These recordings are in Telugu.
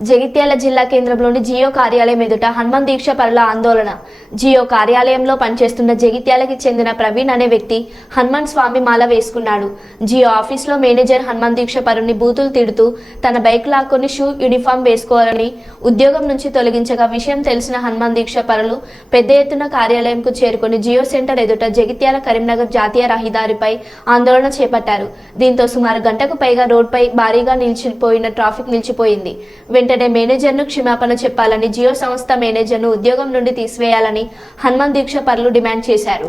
జగిత్యాల జిల్లా కేంద్రంలోని జియో కార్యాలయం ఎదుట హనుమాన్ దీక్ష పరుల ఆందోళన. జియో కార్యాలయంలో పనిచేస్తున్న జగిత్యాలకి చెందిన ప్రవీణ్ అనే వ్యక్తి హనుమాన్ స్వామి మాల వేసుకున్నాడు. జియో ఆఫీస్లో మేనేజర్ హనుమాన్ దీక్ష పరుని బూతులు తిడుతూ తన బైక్ లాక్కొని షూ యూనిఫామ్ వేసుకోవాలని ఉద్యోగం నుంచి తొలగించగా విషయం తెలిసిన హనుమాన్ దీక్ష పరులు పెద్ద ఎత్తున కార్యాలయంకు చేరుకుని జియో సెంటర్ ఎదుట జగిత్యాల కరీంనగర్ జాతీయ రహదారిపై ఆందోళన చేపట్టారు. దీంతో సుమారు గంటకు పైగా రోడ్పై భారీగా నిలిచిపోయిన ట్రాఫిక్ నిలిచిపోయింది. వెంటనే మేనేజర్ను క్షమాపణ చెప్పాలని జియో సంస్థ మేనేజర్ను ఉద్యోగం నుండి తీసివేయాలని హనుమాన్ దీక్ష పరులు డిమాండ్ చేశారు.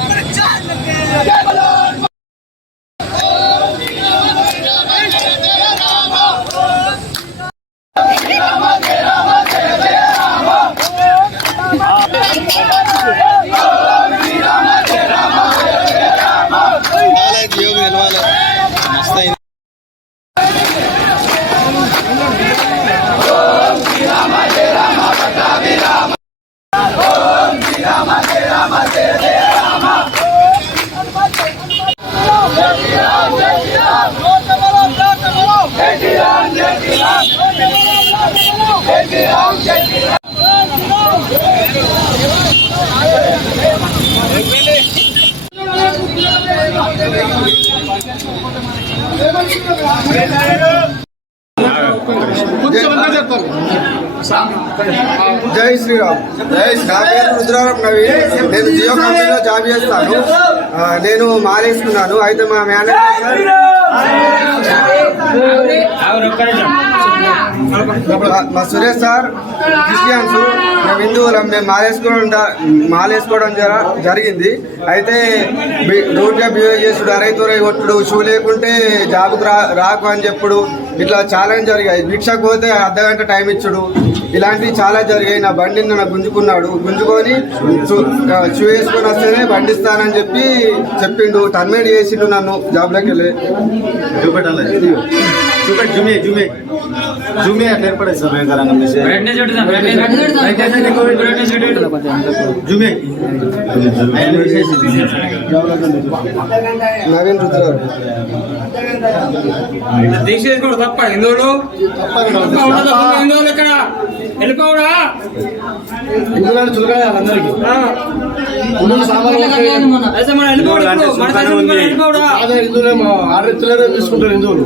చెప్తారు జై శ్రీరామ్. జై శ్రీరామ్. రుద్రారం నవీన్. నేను జియో కంపెనీలో జాబ్ చేస్తాను. నేను మానేసుకున్నాను. అయితే మా మేనేజర్ మా- మా సురేష్ సార్ క్రిస్టియన్స్ మేము హిందువులం మేము మాలేసుకోవడం మాలేసుకోవడం జర- జరిగింది. అయితే రూట్గా బిహేవ్ చేసుడు అరైతురై కొట్టుడు షూ లేకుంటే జాబ్కు రా రాకు అని చెప్పుడు. ఇట్లా చాలా జరిగాయి. భిక్షకు పోతే అర్ధ గంట టైం ఇచ్చుడు. ఇలాంటివి చాలా జరిగాయి. నా బండిని నన్ను గుంజుకున్నాడు. గుంజుకొని షూ- వేసుకొని వస్తేనే బండి ఇస్తానని చెప్పి చెప్పిండు టర్మినేట్ చేసిండు నన్ను జాబ్లోకి వెళ్ళి. చూపెట్టాలి చూపెట్టి జుమే జుమే జుమే అట్లా ఏర్పడే సార్ భయంకరంగా మెసేజ్ జుమే ఆయన మెసేజ్ నవీన్ రుద్రారు దీక్ష చేసుకోడు తప్ప హిందువులు హిందువులు ఇక్కడ. వెళ్ళిపోవడా ఇందులో చులకాయ అందరికి హిందువులు ఆర్డర్ తీసుకుంటారు హిందువులు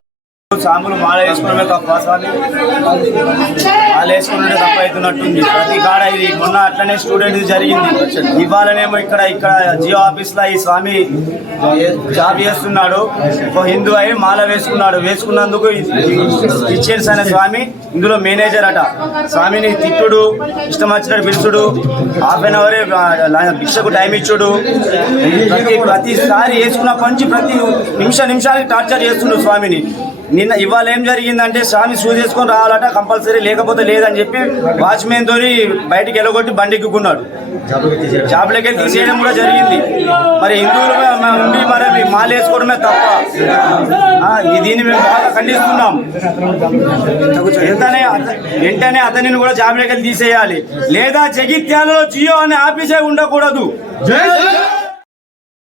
సాములు మాల వేసుకోవడమే తప్ప స్వామి మాల వేసుకున్నట్టే తప్ప అవుతున్నట్టుంది ప్రతి కాడ ఇది మొన్న అట్లనే స్టూడెంట్ జరిగింది. ఇవాళనేమో ఇక్కడ ఇక్కడ జియో ఆఫీస్లో ఈ స్వామి జాబ్ చేస్తున్నాడు. ఒక హిందూ అయి మాల వేసుకున్నాడు. వేసుకున్నందుకు ఇచ్చేర్స్ అనే స్వామి. ఇందులో మేనేజర్ అట. స్వామిని తిట్టుడు ఇష్టం వచ్చినట్టు పిలుచుడు. హాఫ్ అన్ అవరే భిక్షకు టైం ఇచ్చుడు. ప్రతి ప్రతిసారి వేసుకున్న పంచి ప్రతి నిమిష నిమిషానికి టార్చర్ చేస్తుండు స్వామిని. నిన్న ఇవాళ ఏం జరిగిందంటే స్వామి షూ చేసుకొని రావాలట కంపల్సరీ లేకపోతే లేదని చెప్పి వాచ్మెన్ తోని బయటికి వెళ్ళగొట్టి బండి ఎక్కుకున్నాడు. జాబ్లోకి వెళ్ళి తీసేయడం కూడా జరిగింది. మరి హిందువులు ఉండి మరి మాల వేసుకోవడమే తప్ప ఆ, ఈ దీన్ని మేము బాగా ఖండిస్తున్నాం. వెంటనే వెంటనే అతనిని కూడా జాబ్లోకి వెళ్ళి తీసేయాలి. లేదా జగిత్యాలలో జియో అనే ఆఫీసే ఉండకూడదు.